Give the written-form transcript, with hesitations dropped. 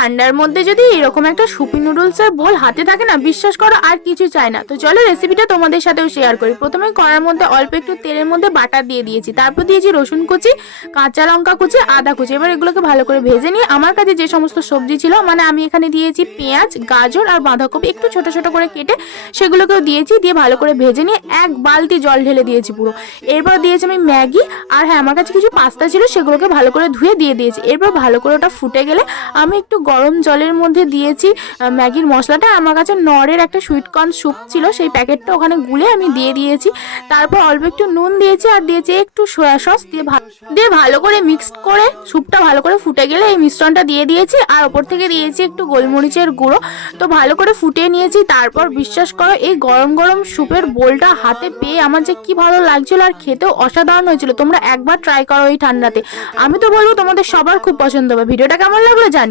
ঠান্ডার মধ্যে যদি এরকম একটা সুপি নুডলসের বোল হাতে থাকে না, বিশ্বাস করো আর কিছু চাই না। তো চলো রেসিপিটা তোমাদের সাথেও শেয়ার করি। প্রথমে কড়ার মধ্যে অল্প একটু তেলের মধ্যে বাটার দিয়ে দিয়েছি, তারপর দিয়েছি রসুন কুচি, কাঁচা লঙ্কা কুচি, আদা কুচি। এবার এগুলোকে ভালো করে ভেজে নিয়ে আমার কাছে যে সমস্ত সবজি ছিল, মানে আমি এখানে দিয়েছি পেঁয়াজ, গাজর আর বাঁধাকপি একটু ছোট ছোট করে কেটে, সেগুলোকেও দিয়েছি। দিয়ে ভালো করে ভেজে নিয়ে এক বালতি জল ঢেলে দিয়েছি পুরো। এরপর দিয়েছি আমি ম্যাগি, আর হ্যাঁ আমার কাছে কিছু পাস্তা ছিল, সেগুলোকে ভালো করে ধুয়ে দিয়ে দিয়েছি। এরপর ভালো করে ওটা ফুটে গেলে আমি একটু গরম জলের মধ্যে দিয়েছি ম্যাগির মশলাটা। আমার কাছে নরের একটা সুইটকর্ন স্যুপ ছিল, সেই প্যাকেটটা ওখানে গুলে আমি দিয়ে দিয়েছি। তারপর অল্প একটু নুন দিয়েছি আর দিয়েছি একটু সয়া সস, দিয়ে ভালো করে মিক্সড করে স্যুপটা ভালো করে ফুটে গেলে এই মিশ্রণটা দিয়ে দিয়েছি, আর ওপর থেকে দিয়েছি একটু গোলমরিচের গুঁড়ো। তো ভালো করে ফুটিয়ে নিয়েছি। তারপর বিশ্বাস করো এই গরম গরম স্যুপের বোলটা হাতে পেয়ে আমার যে কি ভালো লাগছিল, আর খেতেও অসাধারণ হয়েছিল। তোমরা একবার ট্রাই করো এই ঠান্ডাতে, আমি তো বলবো তোমাদের সবার খুব পছন্দ হবে। ভিডিওটা কেমন লাগলো জানি।